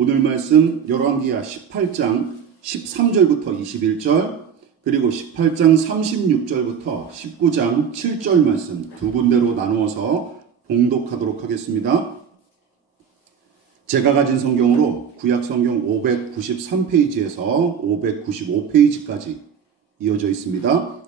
오늘 말씀 열왕기하 18장 13절부터 21절 그리고 18장 36절부터 19장 7절 말씀 두 군데로 나누어서 봉독하도록 하겠습니다. 제가 가진 성경으로 구약성경 593페이지에서 595페이지까지 이어져 있습니다.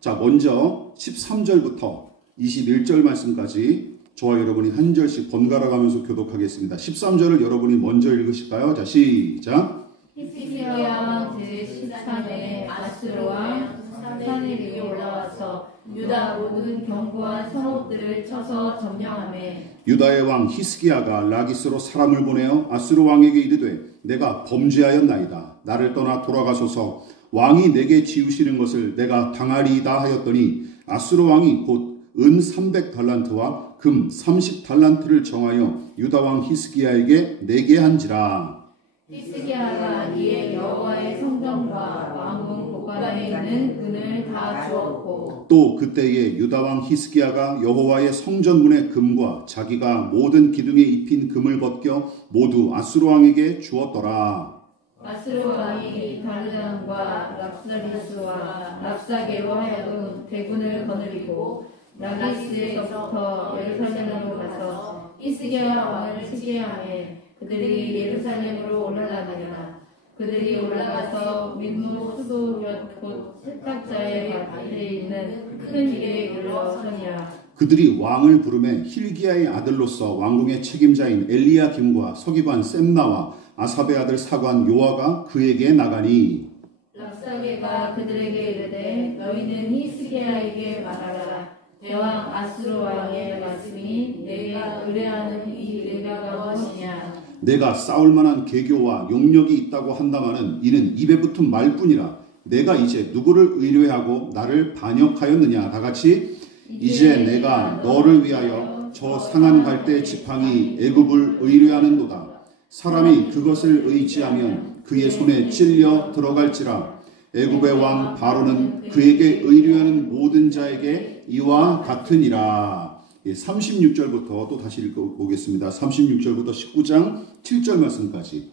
자, 먼저 13절부터 21절 말씀까지 저와 여러분이 한 절씩 번갈아 가면서 교독하겠습니다. 13절을 여러분이 먼저 읽으실까요? 자, 시작. 히스기야 제13에 아수르 왕 산헤립이 올라와서 유다 모든 견고한 성읍들을 쳐서 점령하매 유다의 왕 히스기야가 라기스로 사람을 보내어 아수르 왕에게 이르되 내가 범죄하였나이다. 나를 떠나 돌아가소서. 왕이 내게 지우시는 것을 내가 당하리이다 하였더니 아수르 왕이 곧 은 300달란트와 금 30달란트를 정하여 유다 왕 히스기야에게 내게 한지라. 히스기야가 이에 여호와의 성전과 왕궁 곳간에 있는 은을 다 주었고 또 그때에 유다 왕 히스기야가 여호와의 성전문의 금과 자기가 모든 기둥에 입힌 금을 벗겨 모두 아수르 왕에게 주었더라. 아수르 왕이 다르단과 랍사리스와 랍사게로 하여금 대군을 거느리고 라기스에서부터 예루살렘으로 가서 히스기야 왕을 치게하매 그들이 예루살렘으로 올라가니라. 그들이 올라가서 민무 수도곁 곧 세탁자의 밭에 있는 큰 길에 이르러서니라. 그들이 왕을 부르매 힐기야의 아들로서 왕궁의 책임자인 엘리야김과 서기관 셈나와 아삽의 아들 사관 요아가 그에게 나가니 랍사게가 그들에게 이르되 너희는 히스기야에게 말하라. 대왕 아수르 왕의 말씀이 내가 의뢰하는 이 의뢰가 무엇이냐. 내가 싸울 만한 계교와 용력이 있다고 한다마는 이는 입에 붙은 말뿐이라. 내가 이제 누구를 의뢰하고 나를 반역하였느냐. 다같이 이제 내가 너를 위하여 저 상한 갈대 지팡이 애굽을 의뢰하는도다. 사람이 그것을 의지하면 그의 손에 찔려 들어갈지라. 애굽의 왕 바로는 그에게 의뢰하는 모든 자에게 이와 같으니라. 36절부터 또 다시 읽어보겠습니다. 36절부터 19장 7절 말씀까지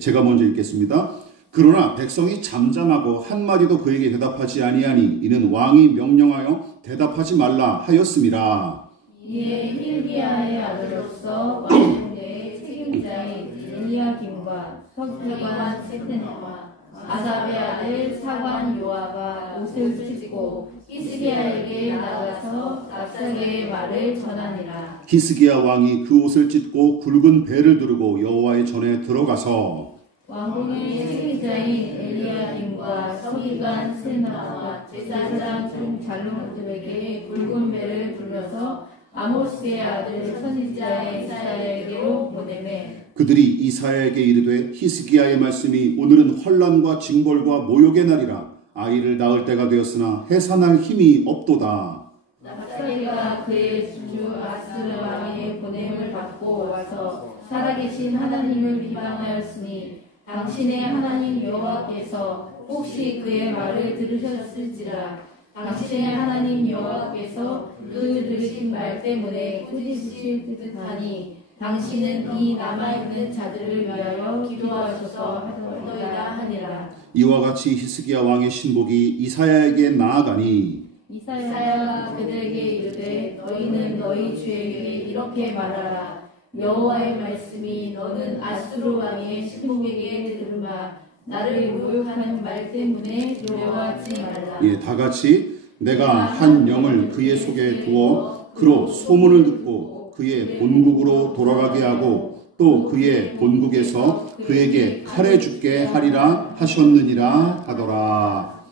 제가 먼저 읽겠습니다. 그러나 백성이 잠잠하고 한마디도 그에게 대답하지 아니하니 이는 왕이 명령하여 대답하지 말라 하였음이라. 이에 힐기야의 아들로서 왕궁의 책임자인 엘리야김과 서기관 셋느와 아삽의 아들 사관 요아가 옷을 찢고 히스기야에게 나가서 랍사게의 말을 전하니라. 히스기야 왕이 그 옷을 찢고 굵은 배를 두르고 여호와의 전에 들어가서 왕궁의 책임자인 엘리야김과 서기관 셋나와 제사장 중 잘롱들에게 굵은 배를 불려서 아모스의 아들 선지자의 이사야에게로 보내매 그들이 이사야에게 이르되 히스기야의 말씀이 오늘은 환난과 징벌과 모욕의 날이라. 아이를 낳을 때가 되었으나 해산할 힘이 없도다. 랍사게가 그의 주 아수르 왕의 보냄을 받고 와서 살아계신 하나님을 비방하였으니 당신의 하나님 여호와께서 혹시 그의 말을 들으셨을지라. 당신의 하나님 여호와께서 그 들으신 말 때문에 꾸짖으실 듯하니 당신은 이 남아있는 자들을 위하여 기도하소서 하더이다 하니라. 이와 같이 히스기야 왕의 신복이 이사야에게 나아가니 이사야가 그들에게 이르되 너희는 너희 주에게 이렇게 말하라. 여호와의 말씀이 너는 아수르 왕의 신복에게 들으마. 나를 모욕하는 말 때문에 두려워하지 말라. 다 같이 내가 한 영을 그의 속에 두어 그로 소문을 듣고 그의 본국으로 돌아가게 하고 또 그의 본국에서 그에게 칼에 죽게 하리라 하셨느니라 하더라.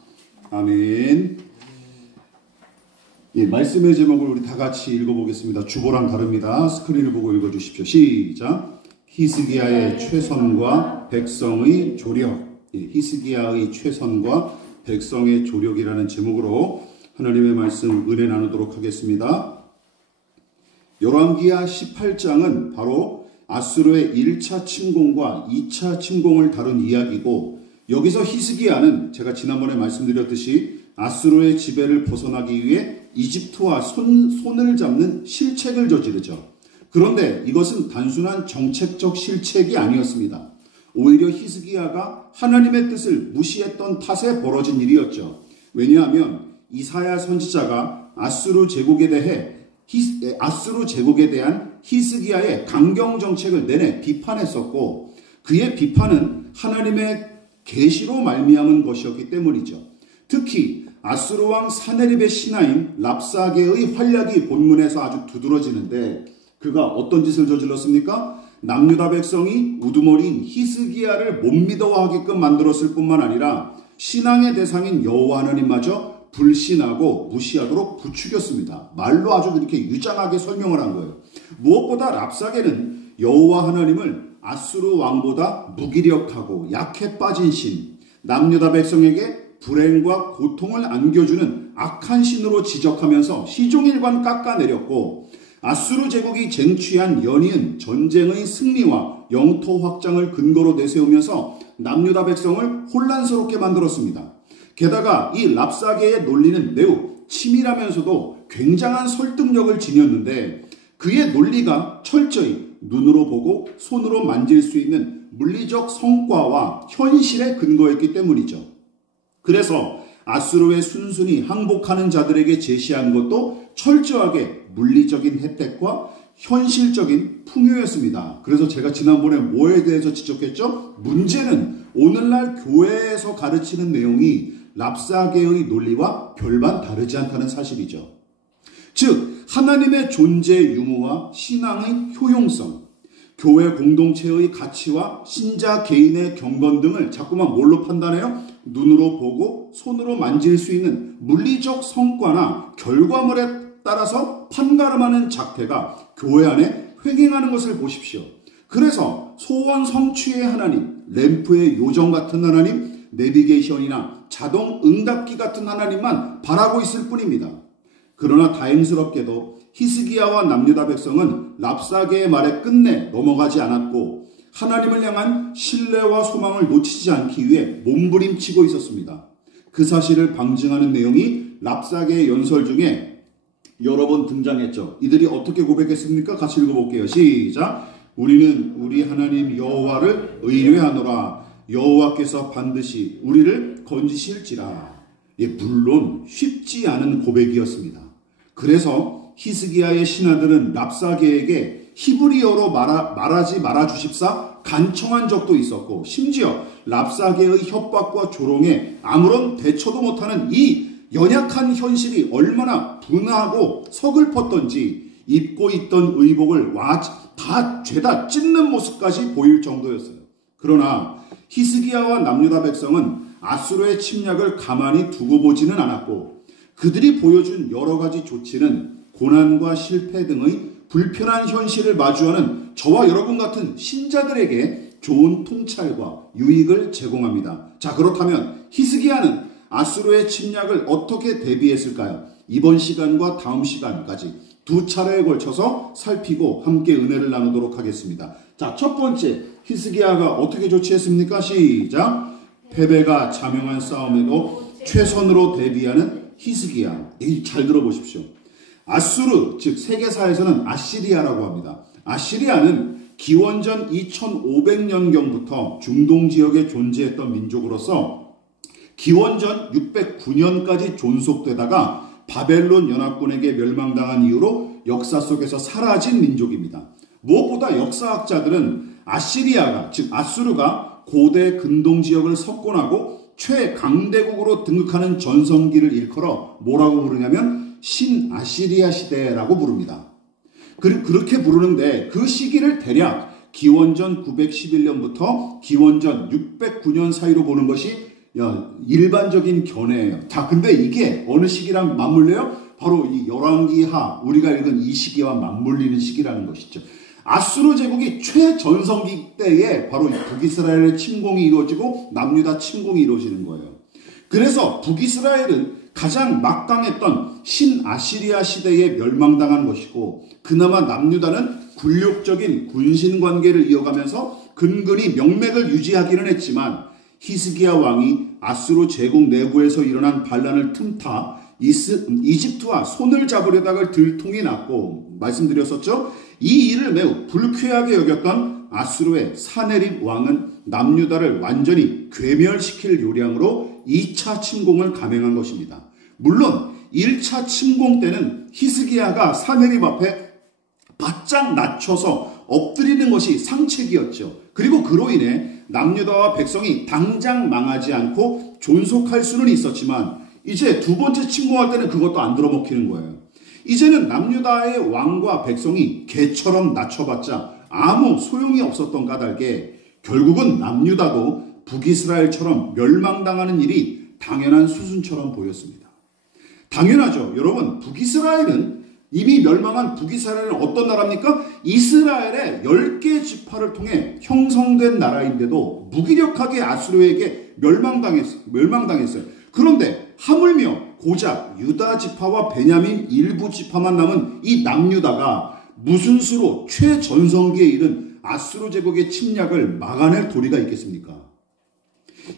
아멘. 말씀의 제목을 우리 다 같이 읽어보겠습니다. 주보랑 다릅니다. 스크린을 보고 읽어주십시오. 시작. 히스기야의 최선과 백성의 조력. 히스기야의 최선과 백성의 조력이라는 제목으로 하나님의 말씀 은혜 나누도록 하겠습니다. 열왕기하 18장은 바로 아수르의 1차 침공과 2차 침공을 다룬 이야기고 여기서 히스기야는 제가 지난번에 말씀드렸듯이 아수르의 지배를 벗어나기 위해 이집트와 손을 잡는 실책을 저지르죠. 그런데 이것은 단순한 정책적 실책이 아니었습니다. 오히려 히스기야가 하나님의 뜻을 무시했던 탓에 벌어진 일이었죠. 왜냐하면 이사야 선지자가 아수르 제국에 대한 히스기야의 강경 정책을 내내 비판했었고, 그의 비판은 하나님의 계시로 말미암은 것이었기 때문이죠. 특히 아수르 왕 사네립의 신하인 랍사게의 활약이 본문에서 아주 두드러지는데, 그가 어떤 짓을 저질렀습니까? 남유다 백성이 우두머리인 히스기야를 못 믿어하게끔 만들었을 뿐만 아니라 신앙의 대상인 여호와 하나님마저 불신하고 무시하도록 부추겼습니다. 말로 아주 그렇게 유장하게 설명을 한 거예요. 무엇보다 랍사게는 여호와 하나님을 아수르 왕보다 무기력하고 약해 빠진 신, 남유다 백성에게 불행과 고통을 안겨주는 악한 신으로 지적하면서 시종일관 깎아내렸고, 아수르 제국이 쟁취한 연이은 전쟁의 승리와 영토 확장을 근거로 내세우면서 남유다 백성을 혼란스럽게 만들었습니다. 게다가 이 랍사게의 논리는 매우 치밀하면서도 굉장한 설득력을 지녔는데, 그의 논리가 철저히 눈으로 보고 손으로 만질 수 있는 물리적 성과와 현실에 근거했기 때문이죠. 그래서 아수르에 순순히 항복하는 자들에게 제시한 것도 철저하게 물리적인 혜택과 현실적인 풍요였습니다. 그래서 제가 지난번에 뭐에 대해서 지적했죠? 문제는 오늘날 교회에서 가르치는 내용이 랍사게의 논리와 별반 다르지 않다는 사실이죠. 즉, 하나님의 존재 유무와 신앙의 효용성, 교회 공동체의 가치와 신자 개인의 경건 등을 자꾸만 뭘로 판단해요? 눈으로 보고 손으로 만질 수 있는 물리적 성과나 결과물에 따라서 판가름하는 작태가 교회 안에 횡행하는 것을 보십시오. 그래서 소원 성취의 하나님, 램프의 요정 같은 하나님, 내비게이션이나 자동 응답기 같은 하나님만 바라고 있을 뿐입니다. 그러나 다행스럽게도 히스기야와 남유다 백성은 랍사게의 말에 끝내 넘어가지 않았고, 하나님을 향한 신뢰와 소망을 놓치지 않기 위해 몸부림치고 있었습니다. 그 사실을 방증하는 내용이 랍사게의 연설 중에 여러 번 등장했죠. 이들이 어떻게 고백했습니까? 같이 읽어볼게요. 시작. 우리는 우리 하나님 여호와를 의뢰하노라. 여호와께서 반드시 우리를 건지실지라. 물론 쉽지 않은 고백이었습니다. 그래서 히스기야의 신하들은 랍사게에게 히브리어로 말하지 말아주십사 간청한 적도 있었고, 심지어 랍사게의 협박과 조롱에 아무런 대처도 못하는 이 연약한 현실이 얼마나 분하고 서글펐던지 입고 있던 의복을 다 죄다 찢는 모습까지 보일 정도였어요. 그러나 히스기야와 남유다 백성은 아수르의 침략을 가만히 두고 보지는 않았고, 그들이 보여준 여러 가지 조치는 고난과 실패 등의 불편한 현실을 마주하는 저와 여러분 같은 신자들에게 좋은 통찰과 유익을 제공합니다. 자, 그렇다면 히스기야는 아수르의 침략을 어떻게 대비했을까요? 이번 시간과 다음 시간까지 두 차례에 걸쳐서 살피고 함께 은혜를 나누도록 하겠습니다. 자, 첫 번째, 히스기야가 어떻게 조치했습니까? 시작. 패배가 자명한 싸움에도 최선으로 대비하는 히스기야. 잘 들어보십시오. 아수르, 즉 세계사에서는 아시리아라고 합니다. 아시리아는 기원전 2500년경부터 중동 지역에 존재했던 민족으로서 기원전 609년까지 존속되다가 바벨론 연합군에게 멸망당한 이후로 역사 속에서 사라진 민족입니다. 무엇보다 역사학자들은 아시리아가, 즉 아수르가 고대 근동 지역을 석권하고 최강대국으로 등극하는 전성기를 일컬어 뭐라고 부르냐면 신아시리아 시대라고 부릅니다. 그렇게 부르는데 그 시기를 대략 기원전 911년부터 기원전 609년 사이로 보는 것이 일반적인 견해예요. 자, 근데 이게 어느 시기랑 맞물려요? 바로 이 열왕기하, 우리가 읽은 이 시기와 맞물리는 시기라는 것이죠. 아수르 제국이 최전성기 때에 바로 북이스라엘의 침공이 이루어지고 남유다 침공이 이루어지는 거예요. 그래서 북이스라엘은 가장 막강했던 신아시리아 시대에 멸망당한 것이고, 그나마 남유다는 굴욕적인 군신관계를 이어가면서 근근히 명맥을 유지하기는 했지만, 히스기야 왕이 아수르 제국 내부에서 일어난 반란을 틈타 이집트와 손을 잡으려다가 들통이 났고, 말씀드렸었죠. 이 일을 매우 불쾌하게 여겼던 아수르의 사네립 왕은 남유다를 완전히 괴멸시킬 요량으로 2차 침공을 감행한 것입니다. 물론 1차 침공 때는 히스기야가 사네립 앞에 바짝 낮춰서 엎드리는 것이 상책이었죠. 그리고 그로 인해 남유다와 백성이 당장 망하지 않고 존속할 수는 있었지만 이제 두 번째 침공할 때는 그것도 안 들어먹히는 거예요. 이제는 남유다의 왕과 백성이 개처럼 낮춰봤자 아무 소용이 없었던 까닭에 결국은 남유다도 북이스라엘처럼 멸망당하는 일이 당연한 수순처럼 보였습니다. 당연하죠. 여러분, 북이스라엘은 이미 멸망한 북이스라엘은 어떤 나라입니까? 이스라엘의 10개 지파를 통해 형성된 나라인데도 무기력하게 아수르에게 멸망당했어요. 그런데 하물며 고작 유다 지파와 베냐민 일부 지파만 남은 이 남유다가 무슨 수로 최전성기에 이른 아수르 제국의 침략을 막아낼 도리가 있겠습니까?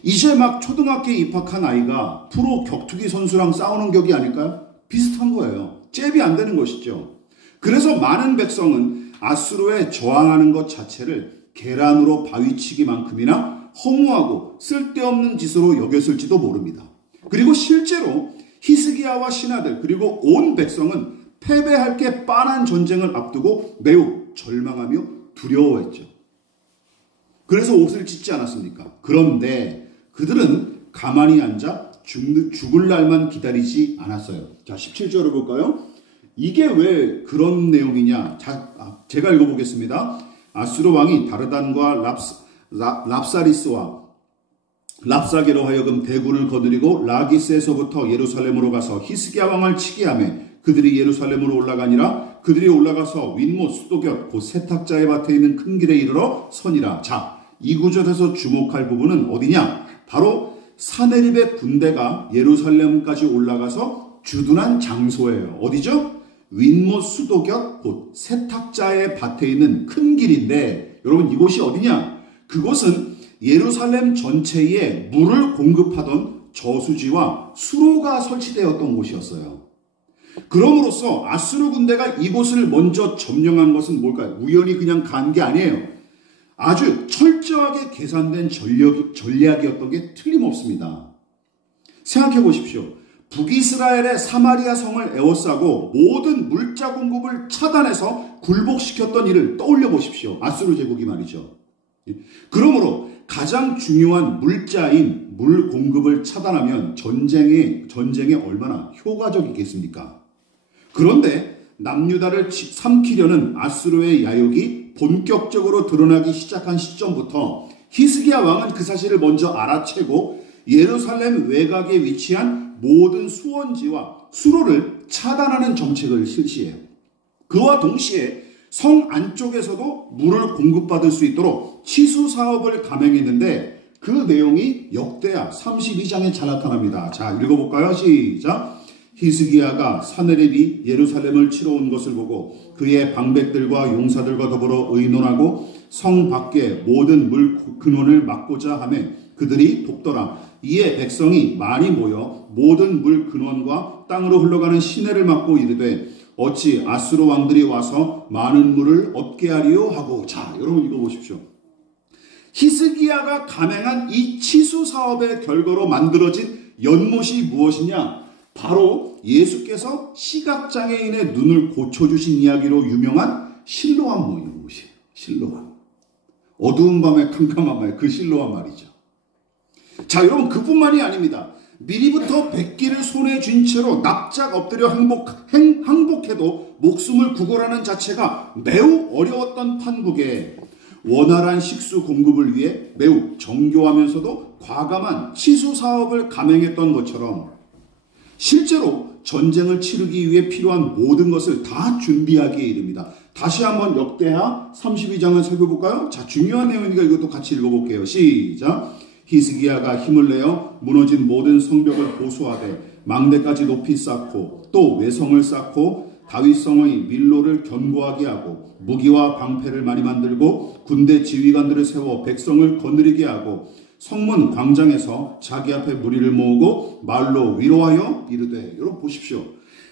이제 막 초등학교에 입학한 아이가 프로 격투기 선수랑 싸우는 격이 아닐까요? 비슷한 거예요. 잽이 안 되는 것이죠. 그래서 많은 백성은 아수르에 저항하는 것 자체를 계란으로 바위치기만큼이나 허무하고 쓸데없는 짓으로 여겼을지도 모릅니다. 그리고 실제로 히스기야와 신하들 그리고 온 백성은 패배할 게 뻔한 전쟁을 앞두고 매우 절망하며 두려워했죠. 그래서 옷을 찢지 않았습니까? 그런데 그들은 가만히 앉아 죽을 날만 기다리지 않았어요. 자, 17절을 볼까요? 이게 왜 그런 내용이냐? 제가 읽어보겠습니다. 아수르 왕이 다르단과 랍사리스와 랍사게로 하여금 대군을 거느리고 라기스에서부터 예루살렘으로 가서 히스기야 왕을 치게 하며 그들이 예루살렘으로 올라가니라. 그들이 올라가서 윗못 수도곁 곧 세탁자의 밭에 있는 큰 길에 이르러 서니라. 자, 이 구절에서 주목할 부분은 어디냐? 바로 사네립의 군대가 예루살렘까지 올라가서 주둔한 장소예요. 어디죠? 윗못 수도곁 곧 세탁자의 밭에 있는 큰 길인데 여러분 이곳이 어디냐? 그곳은 예루살렘 전체에 물을 공급하던 저수지와 수로가 설치되었던 곳이었어요. 그럼으로써 아수르 군대가 이곳을 먼저 점령한 것은 뭘까요? 우연히 그냥 간 게 아니에요. 아주 철저하게 계산된 전략이었던 게 틀림없습니다. 생각해 보십시오. 북이스라엘의 사마리아 성을 에워싸고 모든 물자 공급을 차단해서 굴복시켰던 일을 떠올려 보십시오. 아수르 제국이 말이죠. 그러므로 가장 중요한 물자인 물 공급을 차단하면 전쟁에 얼마나 효과적이겠습니까? 그런데 남유다를 삼키려는 아수르의 야욕이 본격적으로 드러나기 시작한 시점부터 히스기야 왕은 그 사실을 먼저 알아채고 예루살렘 외곽에 위치한 모든 수원지와 수로를 차단하는 정책을 실시해요. 그와 동시에 성 안쪽에서도 물을 공급받을 수 있도록 치수 사업을 감행했는데 그 내용이 역대하 32장에 잘 나타납니다. 자, 읽어볼까요? 시작. 히스기야가 사네립이 예루살렘을 치러 온 것을 보고 그의 방백들과 용사들과 더불어 의논하고 성 밖에 모든 물 근원을 막고자 하며 그들이 돕더라. 이에 백성이 많이 모여 모든 물 근원과 땅으로 흘러가는 시내를 막고 이르되 어찌 아수르 왕들이 와서 많은 물을 얻게 하리요 하고. 자, 여러분 읽어보십시오. 히스기야가 감행한 이 치수 사업의 결과로 만들어진 연못이 무엇이냐? 바로 예수께서 시각장애인의 눈을 고쳐주신 이야기로 유명한 실로암 모이는 곳이에요. 실로암. 어두운 밤에 캄캄한 밤에 그 실로암 말이죠. 자, 여러분 그뿐만이 아닙니다. 미리부터 백기를 손에 쥔 채로 납작 엎드려 항복해도 목숨을 구걸하는 자체가 매우 어려웠던 판국에 원활한 식수 공급을 위해 매우 정교하면서도 과감한 치수 사업을 감행했던 것처럼 실제로 전쟁을 치르기 위해 필요한 모든 것을 다 준비하기에 이릅니다. 다시 한번 역대하 32장을 살펴볼까요? 자, 중요한 내용이니까 이것도 같이 읽어볼게요. 시작. 히스기야가 힘을 내어 무너진 모든 성벽을 보수하되 망대까지 높이 쌓고 또 외성을 쌓고 다윗성의 밀로를 견고하게 하고 무기와 방패를 많이 만들고 군대 지휘관들을 세워 백성을 거느리게 하고 성문 광장에서 자기 앞에 무리를 모으고 말로 위로하여 이르되. 여러분 보십시오.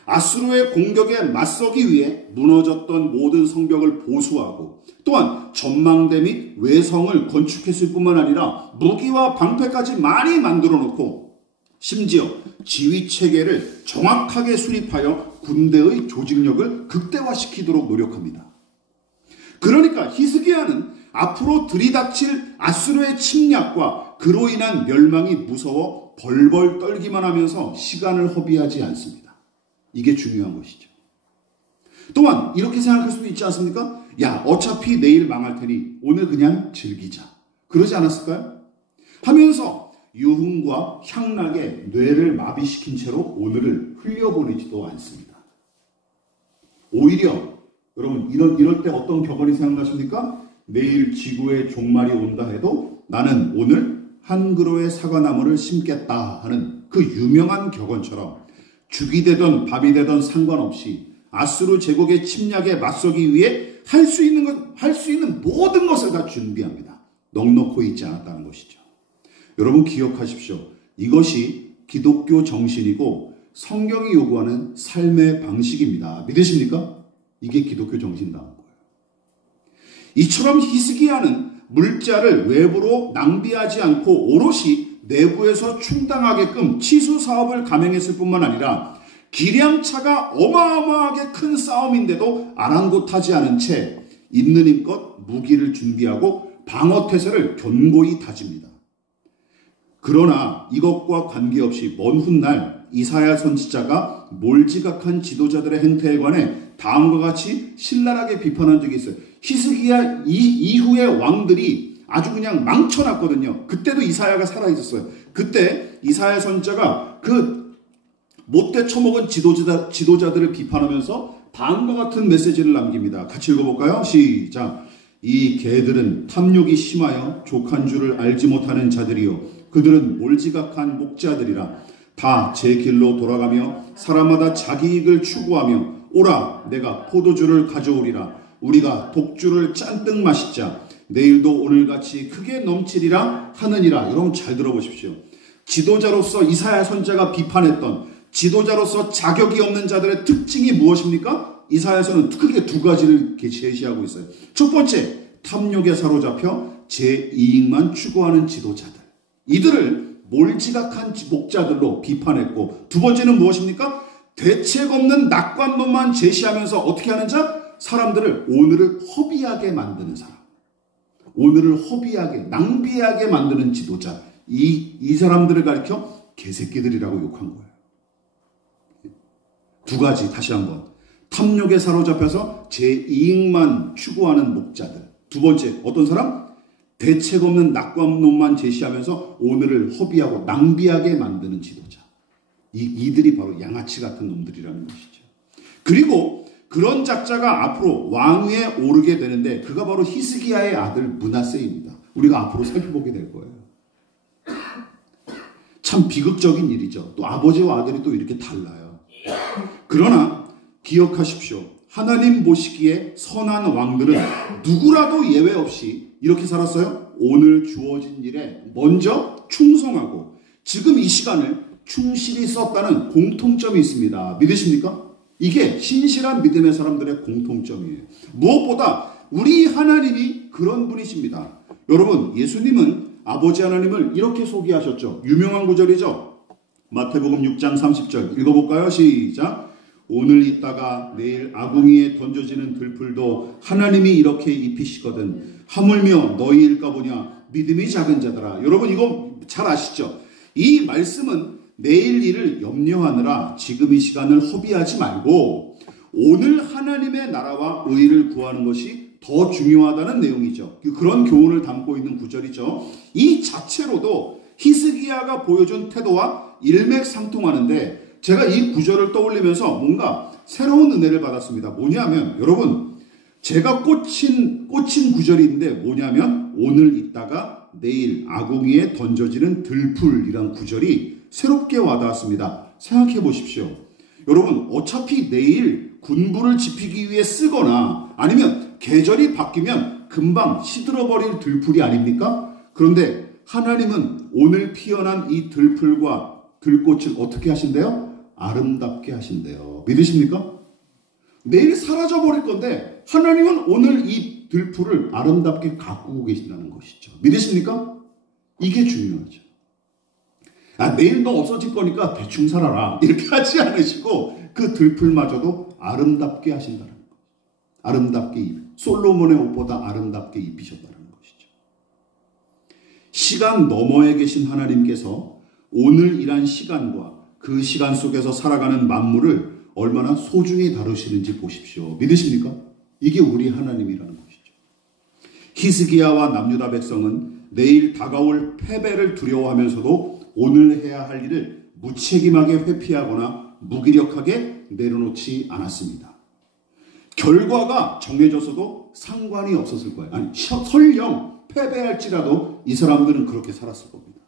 아수르의 공격에 맞서기 위해 무너졌던 모든 성벽을 보수하고 또한 전망대 및 외성을 건축했을 뿐만 아니라 무기와 방패까지 많이 만들어 놓고 심지어 지휘체계를 정확하게 수립하여 군대의 조직력을 극대화시키도록 노력합니다. 그러니까 히스기야는 앞으로 들이닥칠 아수르의 침략과 그로 인한 멸망이 무서워 벌벌 떨기만 하면서 시간을 허비하지 않습니다. 이게 중요한 것이죠. 또한 이렇게 생각할 수도 있지 않습니까? 야, 어차피 내일 망할 테니 오늘 그냥 즐기자. 그러지 않았을까요? 하면서 유흥과 향락에 뇌를 마비시킨 채로 오늘을 흘려보내지도 않습니다. 오히려 여러분 이럴 때 어떤 격언이 생각나십니까? 내일 지구의 종말이 온다 해도 나는 오늘 한 그루의 사과나무를 심겠다 하는 그 유명한 격언처럼 죽이 되던 밥이 되던 상관없이 아수르 제국의 침략에 맞서기 위해 할 수 있는 모든 것을 다 준비합니다. 넋놓고 있지 않았다는 것이죠. 여러분 기억하십시오. 이것이 기독교 정신이고 성경이 요구하는 삶의 방식입니다. 믿으십니까? 이게 기독교 정신다운 거예요. 이처럼 히스기야는 물자를 외부로 낭비하지 않고 오롯이 내부에서 충당하게끔 치수 사업을 감행했을 뿐만 아니라 기량차가 어마어마하게 큰 싸움인데도 아랑곳하지 않은 채 있는 힘껏 무기를 준비하고 방어태세를 견고히 다집니다. 그러나 이것과 관계없이 먼 훗날 이사야 선지자가 몰지각한 지도자들의 행태에 관해 다음과 같이 신랄하게 비판한 적이 있어요. 히스기야 이후의 왕들이 아주 그냥 망쳐놨거든요. 그때도 이사야가 살아있었어요. 그때 이사야 선지자가 그 못돼 처먹은 지도자들을 비판하면서 다음과 같은 메시지를 남깁니다. 같이 읽어볼까요? 시작. 이 개들은 탐욕이 심하여 족한 줄을 알지 못하는 자들이요 그들은 몰지각한 목자들이라. 다 제 길로 돌아가며 사람마다 자기 이익을 추구하며 오라 내가 포도주를 가져오리라. 우리가 독주를 잔뜩 마시자. 내일도 오늘같이 크게 넘치리라 하느니라. 여러분 잘 들어보십시오. 지도자로서 이사야 선지자가 비판했던 지도자로서 자격이 없는 자들의 특징이 무엇입니까? 이사야서는 크게 두 가지를 제시하고 있어요. 첫 번째, 탐욕에 사로잡혀 제 이익만 추구하는 지도자들. 이들을 몰지각한 목자들로 비판했고, 두 번째는 무엇입니까? 대책 없는 낙관론만 제시하면서 어떻게 하는 자? 사람들을 오늘을 허비하게 만드는 사람. 오늘을 허비하게, 낭비하게 만드는 지도자. 이 사람들을 가리켜 개새끼들이라고 욕한 거예요. 두 가지 다시 한번. 탐욕에 사로잡혀서 제 이익만 추구하는 목자들. 두 번째, 어떤 사람? 대책 없는 낙관론만 제시하면서 오늘을 허비하고 낭비하게 만드는 지도자. 이들이 바로 양아치 같은 놈들이라는 것이죠. 그리고 그런 작자가 앞으로 왕위에 오르게 되는데 그가 바로 히스기야의 아들 므낫세입니다. 우리가 앞으로 살펴보게 될 거예요. 참 비극적인 일이죠. 또 아버지와 아들이 또 이렇게 달라요. 그러나 기억하십시오. 하나님 보시기에 선한 왕들은 누구라도 예외 없이 이렇게 살았어요. 오늘 주어진 일에 먼저 충성하고 지금 이 시간을 충실히 썼다는 공통점이 있습니다. 믿으십니까? 이게 신실한 믿음의 사람들의 공통점이에요. 무엇보다 우리 하나님이 그런 분이십니다. 여러분, 예수님은 아버지 하나님을 이렇게 소개하셨죠. 유명한 구절이죠. 마태복음 6장 30절 읽어볼까요? 시작. 오늘 있다가 내일 아궁이에 던져지는 들풀도 하나님이 이렇게 입히시거든. 하물며 너희일까 보냐. 믿음이 작은 자들아. 여러분 이거 잘 아시죠? 이 말씀은 내일 일을 염려하느라 지금 이 시간을 허비하지 말고 오늘 하나님의 나라와 의를 구하는 것이 더 중요하다는 내용이죠. 그런 교훈을 담고 있는 구절이죠. 이 자체로도 히스기야가 보여준 태도와 일맥상통하는데 제가 이 구절을 떠올리면서 뭔가 새로운 은혜를 받았습니다. 뭐냐면 여러분 제가 꽂힌 구절인데 뭐냐면 오늘 있다가 내일 아궁이에 던져지는 들풀이란 구절이 새롭게 와닿았습니다. 생각해 보십시오. 여러분 어차피 내일 군부를 지피기 위해 쓰거나 아니면 계절이 바뀌면 금방 시들어버릴 들풀이 아닙니까? 그런데 하나님은 오늘 피어난 이 들풀과 들꽃을 어떻게 하신대요? 아름답게 하신대요. 믿으십니까? 내일 사라져버릴 건데 하나님은 오늘 이 들풀을 아름답게 가꾸고 계신다는 것이죠. 믿으십니까? 이게 중요하죠. 내일 너 없어질 거니까 대충 살아라 이렇게 하지 않으시고 그 들풀마저도 아름답게 하신다는 거죠. 아름답게 솔로몬의 옷보다 아름답게 입히셨다는 것이죠. 시간 너머에 계신 하나님께서 오늘 일한 시간과 그 시간 속에서 살아가는 만물을 얼마나 소중히 다루시는지 보십시오. 믿으십니까? 이게 우리 하나님이라는 것이죠. 히스기야와 남유다 백성은 내일 다가올 패배를 두려워하면서도 오늘 해야 할 일을 무책임하게 회피하거나 무기력하게 내려놓지 않았습니다. 결과가 정해졌어도 상관이 없었을 거예요. 아니, 설령 패배할지라도 이 사람들은 그렇게 살았을 겁니다.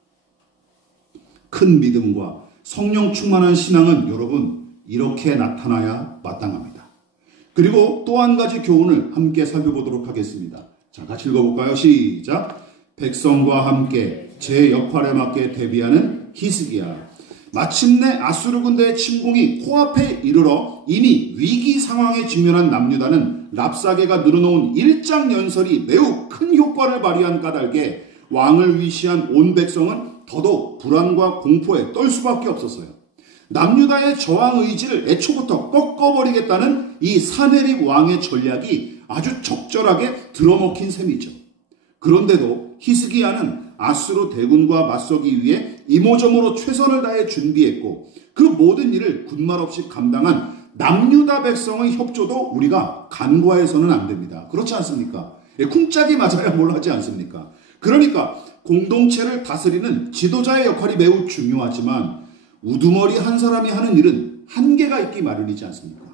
큰 믿음과 성령 충만한 신앙은 여러분 이렇게 나타나야 마땅합니다. 그리고 또 한 가지 교훈을 함께 살펴보도록 하겠습니다. 자, 같이 읽어볼까요? 시작. 백성과 함께 제 역할에 맞게 대비하는 히스기야. 마침내 아수르 군대의 침공이 코앞에 이르러 이미 위기 상황에 직면한 남유다는 랍사게가 늘어놓은 일장연설이 매우 큰 효과를 발휘한 까닭에 왕을 위시한 온 백성은 더더욱 불안과 공포에 떨 수밖에 없었어요. 남유다의 저항 의지를 애초부터 꺾어버리겠다는 이 사네립 왕의 전략이 아주 적절하게 들어먹힌 셈이죠. 그런데도 히스기야는 아수르 대군과 맞서기 위해 이모저모로 최선을 다해 준비했고 그 모든 일을 군말 없이 감당한 남유다 백성의 협조도 우리가 간과해서는 안 됩니다. 그렇지 않습니까? 쿵짝이 맞아야 뭘 하지 않습니까? 그러니까 공동체를 다스리는 지도자의 역할이 매우 중요하지만 우두머리 한 사람이 하는 일은 한계가 있기 마련이지 않습니까?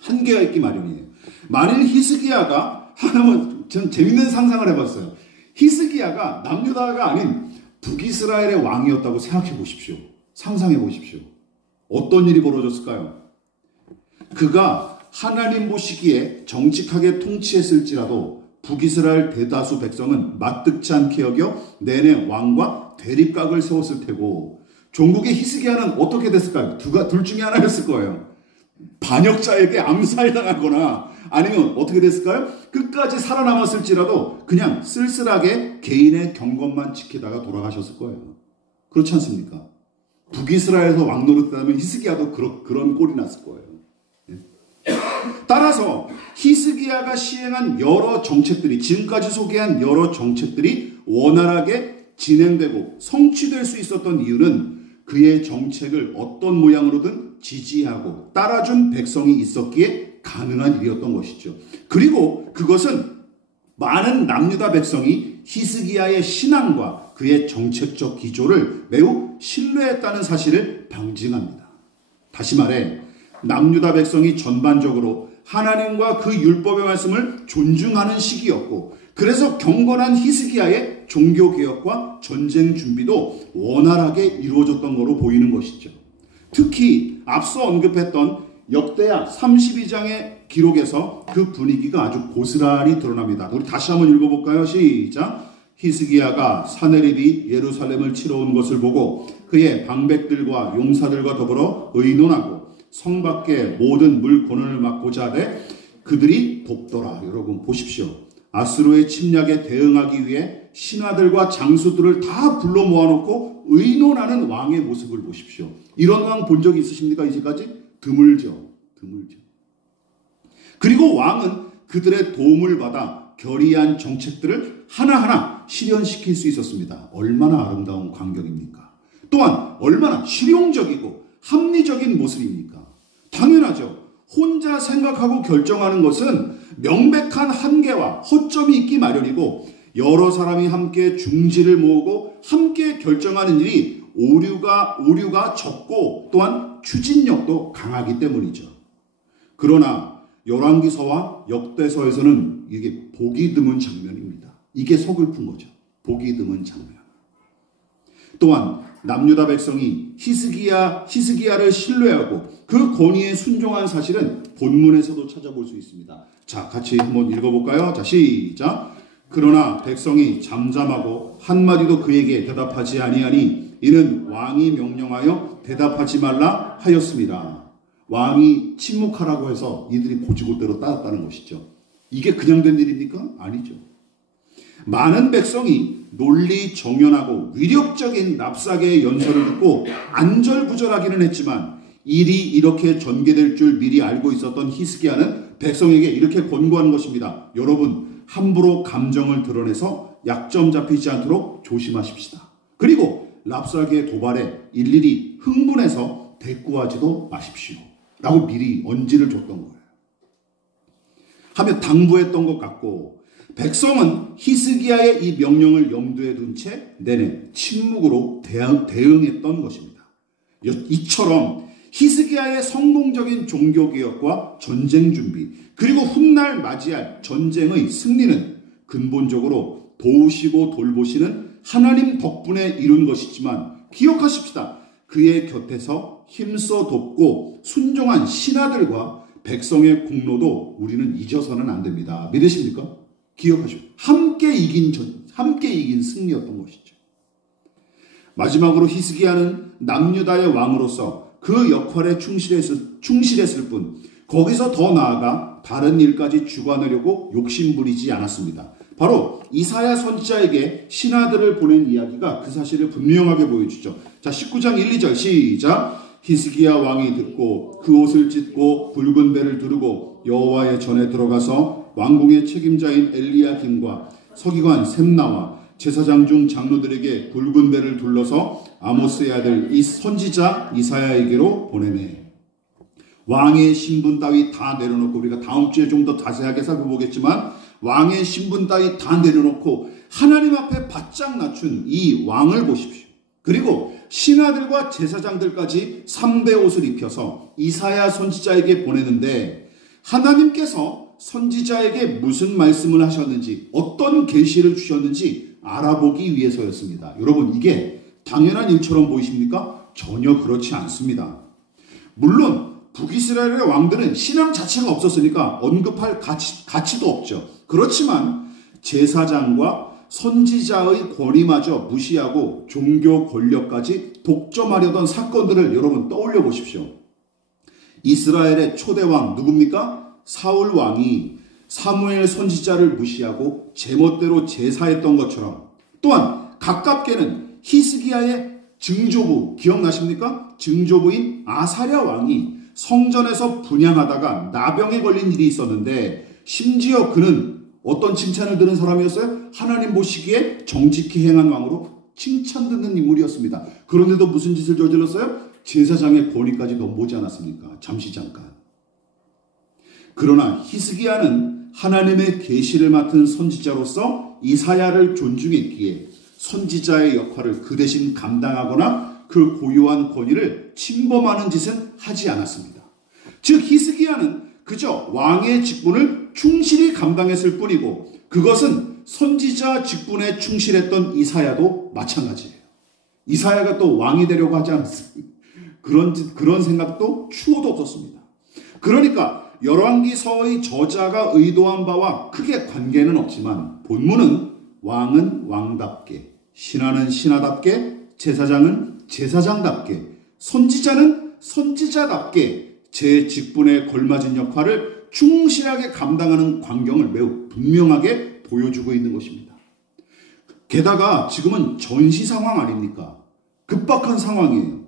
한계가 있기 마련이에요. 만일 히스기야가 전 재밌는 상상을 해봤어요. 히스기야가 남유다가 아닌 북이스라엘의 왕이었다고 생각해 보십시오. 상상해 보십시오. 어떤 일이 벌어졌을까요? 그가 하나님 보시기에 정직하게 통치했을지라도 북이스라엘 대다수 백성은 마뜩치 않게 여겨 내내 왕과 대립각을 세웠을 테고 종국의 히스기야는 어떻게 됐을까요? 둘 중에 하나였을 거예요. 반역자에게 암살당하거나 아니면 어떻게 됐을까요? 끝까지 살아남았을지라도 그냥 쓸쓸하게 개인의 경건만 지키다가 돌아가셨을 거예요. 그렇지 않습니까? 북이스라엘에서 왕 노릇하면 히스기야도 그런 꼴이 났을 거예요. 따라서 히스기야가 시행한 여러 정책들이 지금까지 소개한 여러 정책들이 원활하게 진행되고 성취될 수 있었던 이유는 그의 정책을 어떤 모양으로든 지지하고 따라준 백성이 있었기에 가능한 일이었던 것이죠. 그리고 그것은 많은 남유다 백성이 히스기야의 신앙과 그의 정책적 기조를 매우 신뢰했다는 사실을 방증합니다. 다시 말해 남유다 백성이 전반적으로 하나님과 그 율법의 말씀을 존중하는 시기였고 그래서 경건한 히스기야의 종교개혁과 전쟁 준비도 원활하게 이루어졌던 것으로 보이는 것이죠. 특히 앞서 언급했던 역대하 32장의 기록에서 그 분위기가 아주 고스란히 드러납니다. 우리 다시 한번 읽어볼까요? 시작. 히스기야가 사네립이 예루살렘을 치러 온 것을 보고 그의 방백들과 용사들과 더불어 의논하고 성 밖에 모든 물 고난을 막고자 하되 그들이 돕더라. 여러분 보십시오. 아수르의 침략에 대응하기 위해 신하들과 장수들을 다 불러 모아놓고 의논하는 왕의 모습을 보십시오. 이런 왕 본 적이 있으십니까? 이제까지? 드물죠. 그리고 왕은 그들의 도움을 받아 결의한 정책들을 하나하나 실현시킬 수 있었습니다. 얼마나 아름다운 광경입니까? 또한 얼마나 실용적이고 합리적인 모습입니까? 당연하죠. 혼자 생각하고 결정하는 것은 명백한 한계와 허점이 있기 마련이고 여러 사람이 함께 중지를 모으고 함께 결정하는 일이 오류가 적고 또한 추진력도 강하기 때문이죠. 그러나 열왕기서와 역대서에서는 이게 보기 드문 장면입니다. 이게 서글픈 거죠. 보기 드문 장면. 또한 남유다 백성이 히스기야를 신뢰하고 그 권위에 순종한 사실은 본문에서도 찾아볼 수 있습니다. 자, 같이 한번 읽어볼까요? 자, 시작. 그러나 백성이 잠잠하고 한마디도 그에게 대답하지 아니하니 이는 왕이 명령하여 대답하지 말라 하였습니다. 왕이 침묵하라고 해서 이들이 고지고대로 따랐다는 것이죠. 이게 그냥 된 일입니까? 아니죠. 많은 백성이 논리 정연하고 위력적인 랍사게의 연설을 듣고 안절부절하기는 했지만 일이 이렇게 전개될 줄 미리 알고 있었던 히스기야는 백성에게 이렇게 권고하는 것입니다. 여러분, 함부로 감정을 드러내서 약점 잡히지 않도록 조심하십시다. 그리고 랍사게의 도발에 일일이 흥분해서 대꾸하지도 마십시오. 라고 미리 언지를 줬던 거예요. 하며 당부했던 것 같고, 백성은 히스기야의 이 명령을 염두에 둔 채 내내 침묵으로 대응했던 것입니다. 이처럼 히스기야의 성공적인 종교개혁과 전쟁 준비, 그리고 훗날 맞이할 전쟁의 승리는 근본적으로 도우시고 돌보시는 하나님 덕분에 이룬 것이지만 기억하십시다. 그의 곁에서 힘써 돕고 순종한 신하들과 백성의 공로도 우리는 잊어서는 안 됩니다. 믿으십니까? 기억하십시오. 함께 이긴 승리였던 것이죠. 마지막으로 히스기야는 남유다의 왕으로서 그 역할에 충실했을 뿐 거기서 더 나아가 다른 일까지 주관하려고 욕심부리지 않았습니다. 바로 이사야 선지자에게 신하들을 보낸 이야기가 그 사실을 분명하게 보여주죠. 자, 19장 1, 2절 시작. 히스기야 왕이 듣고 그 옷을 찢고 붉은 배를 두르고 여호와의 전에 들어가서 왕궁의 책임자인 엘리야김과 서기관 셈나와 제사장 중 장로들에게 붉은 배를 둘러서 아모스의 아들 이 선지자 이사야에게로 보내네. 왕의 신분 따위 다 내려놓고, 우리가 다음 주에 좀 더 자세하게 살펴보겠지만 왕의 신분 따위 다 내려놓고 하나님 앞에 바짝 낮춘 이 왕을 보십시오. 그리고 신하들과 제사장들까지 삼배 옷을 입혀서 이사야 선지자에게 보내는데, 하나님께서 선지자에게 무슨 말씀을 하셨는지, 어떤 계시를 주셨는지 알아보기 위해서였습니다. 여러분, 이게 당연한 일처럼 보이십니까? 전혀 그렇지 않습니다. 물론 북이스라엘의 왕들은 신앙 자체가 없었으니까 언급할 가치도 없죠. 그렇지만 제사장과 선지자의 권위마저 무시하고 종교 권력까지 독점하려던 사건들을 여러분 떠올려 보십시오. 이스라엘의 초대왕 누굽니까? 사울 왕이 사무엘 선지자를 무시하고 제멋대로 제사했던 것처럼, 또한 가깝게는 히스기야의 증조부 기억나십니까? 증조부인 아사랴 왕이 성전에서 분향하다가 나병에 걸린 일이 있었는데, 심지어 그는 어떤 칭찬을 들은 사람이었어요? 하나님 보시기에 정직히 행한 왕으로 칭찬 듣는 인물이었습니다. 그런데도 무슨 짓을 저질렀어요? 제사장의 권위까지 넘보지 않았습니까? 잠시 잠깐. 그러나 히스기야는 하나님의 계시를 맡은 선지자로서 이사야를 존중했기에 선지자의 역할을 그 대신 감당하거나 그 고유한 권위를 침범하는 짓은 하지 않았습니다. 즉 히스기야는 그저 왕의 직분을 충실히 감당했을 뿐이고, 그것은 선지자 직분에 충실했던 이사야도 마찬가지예요. 이사야가 또 왕이 되려고 하지 않았습니다. 그런 생각도 추호도 없었습니다. 그러니까 열왕기서의 저자가 의도한 바와 크게 관계는 없지만, 본문은 왕은 왕답게, 신하는 신하답게, 제사장은 제사장답게, 선지자는 선지자답게 제 직분에 걸맞은 역할을 충실하게 감당하는 광경을 매우 분명하게 보여주고 있는 것입니다. 게다가 지금은 전시 상황 아닙니까? 급박한 상황이에요.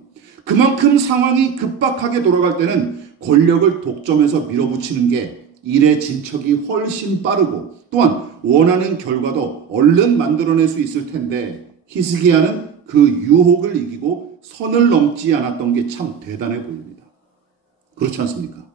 그만큼 상황이 급박하게 돌아갈 때는 권력을 독점해서 밀어붙이는 게 일의 진척이 훨씬 빠르고, 또한 원하는 결과도 얼른 만들어낼 수 있을 텐데, 히스기야는 그 유혹을 이기고 선을 넘지 않았던 게 참 대단해 보입니다. 그렇지 않습니까?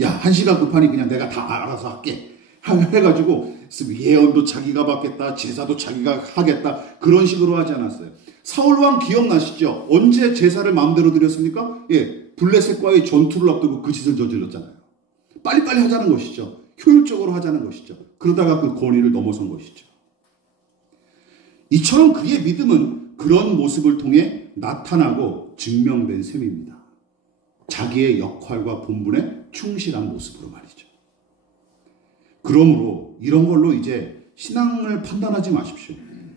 야, 1시간 급하니 그냥 내가 다 알아서 할게 해가지고 예언도 자기가 받겠다, 제사도 자기가 하겠다, 그런 식으로 하지 않았어요. 사울왕 기억나시죠? 언제 제사를 마음대로 드렸습니까? 예, 블레셋과의 전투를 앞두고 그 짓을 저질렀잖아요. 빨리빨리 하자는 것이죠. 효율적으로 하자는 것이죠. 그러다가 그 권위를 넘어선 것이죠. 이처럼 그의 믿음은 그런 모습을 통해 나타나고 증명된 셈입니다. 자기의 역할과 본분에 충실한 모습으로 말이죠. 그러므로 이런 걸로 이제 신앙을 판단하지 마십시오.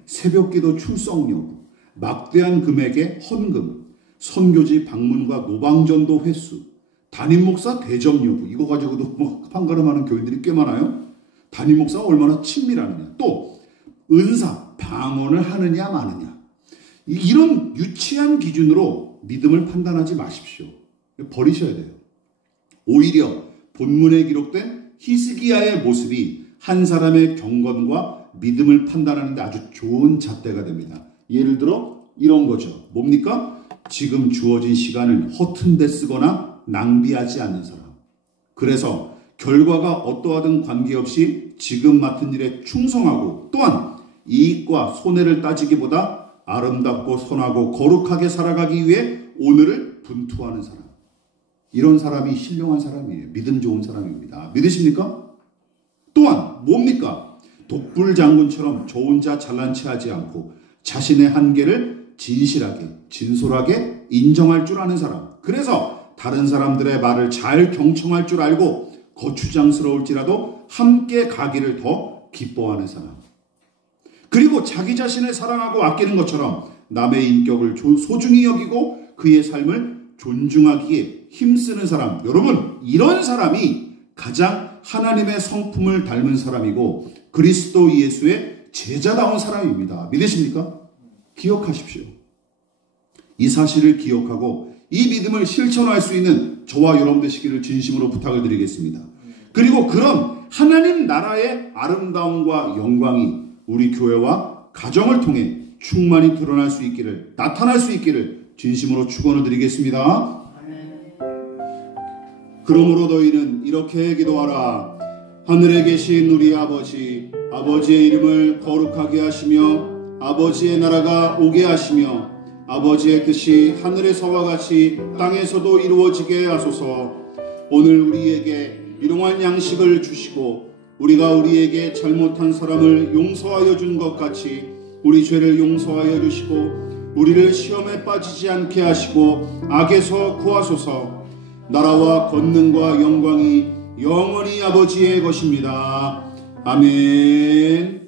새벽기도 출석 여부, 막대한 금액의 헌금, 선교지 방문과 노방전도 횟수, 담임 목사 대접 여부, 이거 가지고도 판가름하는 교인들이 꽤 많아요. 담임 목사가 얼마나 친밀하느냐, 또 은사, 방언을 하느냐 마느냐, 이런 유치한 기준으로 믿음을 판단하지 마십시오. 버리셔야 돼요. 오히려 본문에 기록된 히스기야의 모습이 한 사람의 경건과 믿음을 판단하는 데 아주 좋은 잣대가 됩니다. 예를 들어 이런 거죠. 뭡니까? 지금 주어진 시간을 허튼 데 쓰거나 낭비하지 않는 사람. 그래서 결과가 어떠하든 관계없이 지금 맡은 일에 충성하고, 또한 이익과 손해를 따지기보다 아름답고 선하고 거룩하게 살아가기 위해 오늘을 분투하는 사람. 이런 사람이 신령한 사람이에요. 믿음 좋은 사람입니다. 믿으십니까? 또한 뭡니까? 독불 장군처럼 저 혼자 잘난 체 하지 않고 자신의 한계를 진실하게, 진솔하게 인정할 줄 아는 사람. 그래서 다른 사람들의 말을 잘 경청할 줄 알고 거추장스러울지라도 함께 가기를 더 기뻐하는 사람. 그리고 자기 자신을 사랑하고 아끼는 것처럼 남의 인격을 소중히 여기고 그의 삶을 존중하기에 힘쓰는 사람. 여러분, 이런 사람이 가장 하나님의 성품을 닮은 사람이고 그리스도 예수의 제자다운 사람입니다. 믿으십니까? 기억하십시오. 이 사실을 기억하고 이 믿음을 실천할 수 있는 저와 여러분 되시기를 진심으로 부탁을 드리겠습니다. 그리고 그런 하나님 나라의 아름다움과 영광이 우리 교회와 가정을 통해 충만히 드러날 수 있기를, 나타날 수 있기를 진심으로 축원을 드리겠습니다. 그러므로 너희는 이렇게 기도하라. 하늘에 계신 우리 아버지, 아버지의 이름을 거룩하게 하시며 아버지의 나라가 오게 하시며 아버지의 뜻이 하늘에서와 같이 땅에서도 이루어지게 하소서. 오늘 우리에게 일용할 양식을 주시고 우리가 우리에게 잘못한 사람을 용서하여 준 것 같이 우리 죄를 용서하여 주시고 우리를 시험에 빠지지 않게 하시고 악에서 구하소서. 나라와 권능과 영광이 영원히 아버지의 것입니다. 아멘.